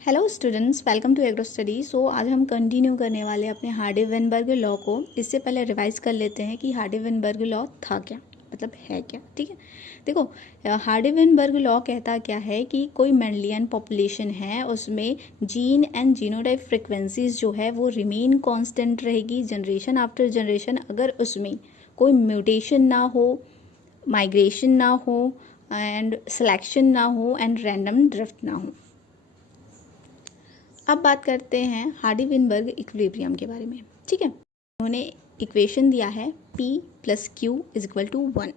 Hello students, welcome to agro study. So आज हम continue करने वाले हैं अपने हार्डी-वेनबर्ग लॉ को। इससे पहले रिवाइज कर लेते हैं कि हार्डी-वेनबर्ग लॉ था क्या, मतलब है क्या। ठीक है, देखो हार्डी-वेनबर्ग लॉ कहता क्या है कि कोई मेंडेलियन पॉपुलेशन है, उसमें जीन एंड जीनोटाइप फ्रिक्वेंसीज जो है वो रिमेन कांस्टेंट रहेगी जनरेशन आफ्टर जनरेशन, अगर उसमें कोई म्यूटेशन ना हो, माइग्रेशन ना हो एंड सिलेक्शन ना हो एंड रैंडम ड्रिफ्ट ना हो। अब बात करते हैं हार्डी-वेनबर्ग इक्विलिब्रियम के बारे में। ठीक है, उन्होंने इक्वेशन दिया है P + Q = 1।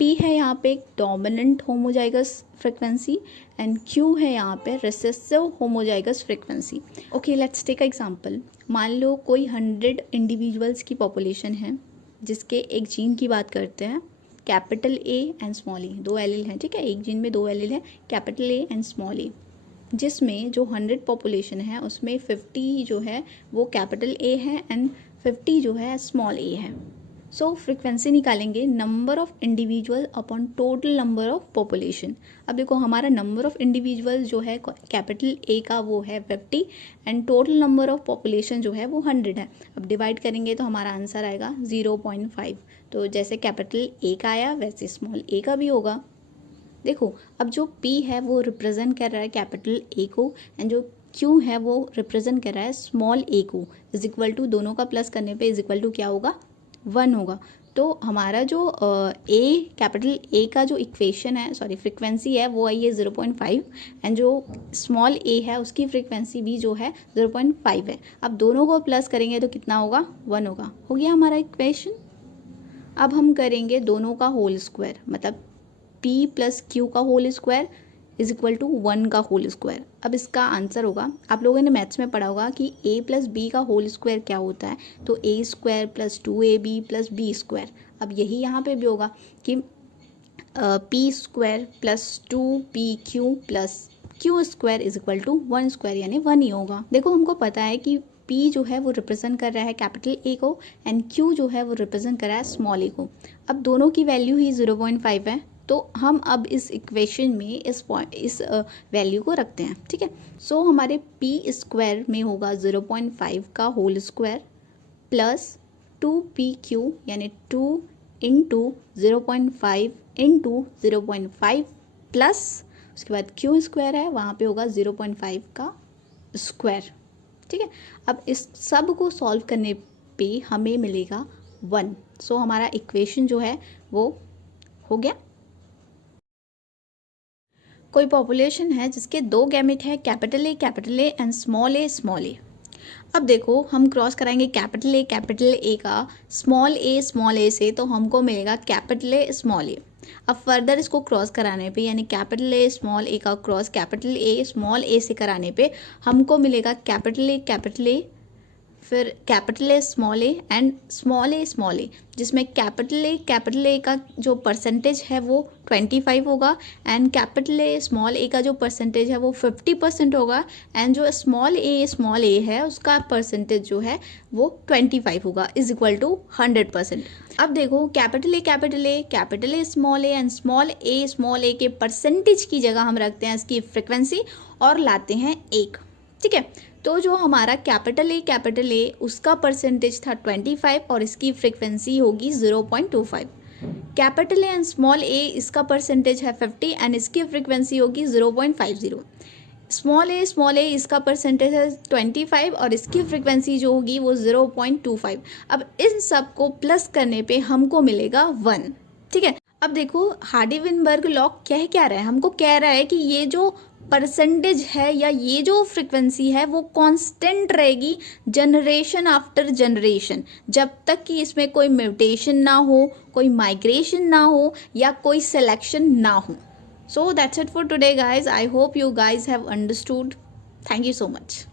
P है यहाँ पे dominant homozygous frequency and Q है यहाँ पे recessive homozygous frequency. Okay, let's take example. मान लो कोई 100 इंडिविजुअल्स की पॉपुलेशन है, जिसके एक जीन की बात करते हैं, capital A and small e, 2 allele हैं। ठीक है, एक जीन में 2 एलील है, capital A and small e, जिसमें जो 100 पॉपुलेशन है उसमें 50 जो है वो कैपिटल A है एंड 50 जो है स्मॉल a है। सो फ्रिक्वेंसी निकालेंगे number of individual upon total number of population. अब देखो हमारा नंबर ऑफ इंडिविजुअल जो है कैपिटल A का वो है 50 and total number of population जो है वो 100 है। अब डिवाइड करेंगे तो हमारा आंसर आएगा 0.5। तो जैसे कैपिटल A का आया वैसे स्मॉल a का भी होगा। देखो अब जो P है वो रिप्रेजेंट कर रहा है कैपिटल A को एंड जो Q है वो रिप्रेजेंट कर रहा है स्मॉल a को। = दोनों का प्लस करने पे = क्या होगा, 1 होगा। तो हमारा जो कैपिटल A का जो इक्वेशन है, सॉरी फ्रिक्वेंसी है, वो आई है 0.5 एंड जो स्मॉल a है उसकी फ्रिक्वेंसी भी जो है 0.5 है। अब दोनों को प्लस करेंगे तो कितना होगा, 1 होगा। हो गया हमारा इक्वेशन। अब हम करेंगे दोनों का होल स्क्वायर, मतलब P + Q का होल स्क्वायर = 1 का होल स्क्वायर। अब इसका आंसर होगा, आप लोगों ने मैथ्स में पढ़ा होगा कि A + B का होल स्क्वायर क्या होता है, तो A² + 2AB + B²। अब यही यहाँ पे भी होगा कि P² + 2PQ + Q² = 1² यानी 1 ही होगा। देखो हमको पता है कि P जो है वो रिप्रेजेंट कर रहा है कैपिटल A को एंड Q जो है वो रिप्रेजेंट कर रहा है स्मॉल a को। अब दोनों की वैल्यू ही 0.5 है, तो हम अब इस इक्वेशन में इस वैल्यू को रखते हैं। ठीक है, सो हमारे P² में होगा 0.5 का होल स्क्वायर प्लस 2PQ यानी 2 × 0.5 × 0.5 प्लस उसके बाद Q² है, वहाँ पे होगा 0.5 का स्क्वायर। ठीक है, अब इस सब को सॉल्व करने पे हमें मिलेगा 1। सो हमारा इक्वेशन जो है वो हो गया। कोई पॉपुलेशन है जिसके 2 गैमेट है, capital A and small a। अब देखो हम क्रॉस कराएंगे कैपिटल A का स्मॉल a से, तो हमको मिलेगा कैपिटल A स्मॉल a। अब फर्दर इसको क्रॉस कराने पे यानी कैपिटल A स्मॉल a का cross capital A small a से कराने पे हमको मिलेगा कैपिटल A फिर capital A small a and small a, जिसमें कैपिटल A का जो परसेंटेज है वो 25 होगा and capital A small a का जो परसेंटेज है वो 50% होगा एंड जो स्मॉल a है उसका परसेंटेज जो है वो 25 होगा = 100%। अब देखो capital A small a and small a के परसेंटेज की जगह हम रखते हैं इसकी फ्रिक्वेंसी और लाते हैं 1। ठीक है, तो जो हमारा कैपिटल A उसका परसेंटेज था 25 और इसकी फ्रिक्वेंसी होगी 0.25। Capital A and small a इसका परसेंटेज है 50 एंड इसकी फ्रिक्वेंसी होगी 0.50। स्मॉल a इसका परसेंटेज है 25 और इसकी फ्रिक्वेंसी जो होगी वो 0.25। अब इन सब को प्लस करने पे हमको मिलेगा 1। ठीक है, अब देखो हार्डी-वेनबर्ग लॉ क्या रहा है, हमको कह रहा है कि ये जो परसेंटेज है या ये जो फ्रिक्वेंसी है वो कांस्टेंट रहेगी जनरेशन आफ्टर जनरेशन, जब तक कि इसमें कोई म्यूटेशन ना हो, कोई माइग्रेशन ना हो या कोई सिलेक्शन ना हो। So that's it for today guys. I hope you guys have understood. Thank you so much.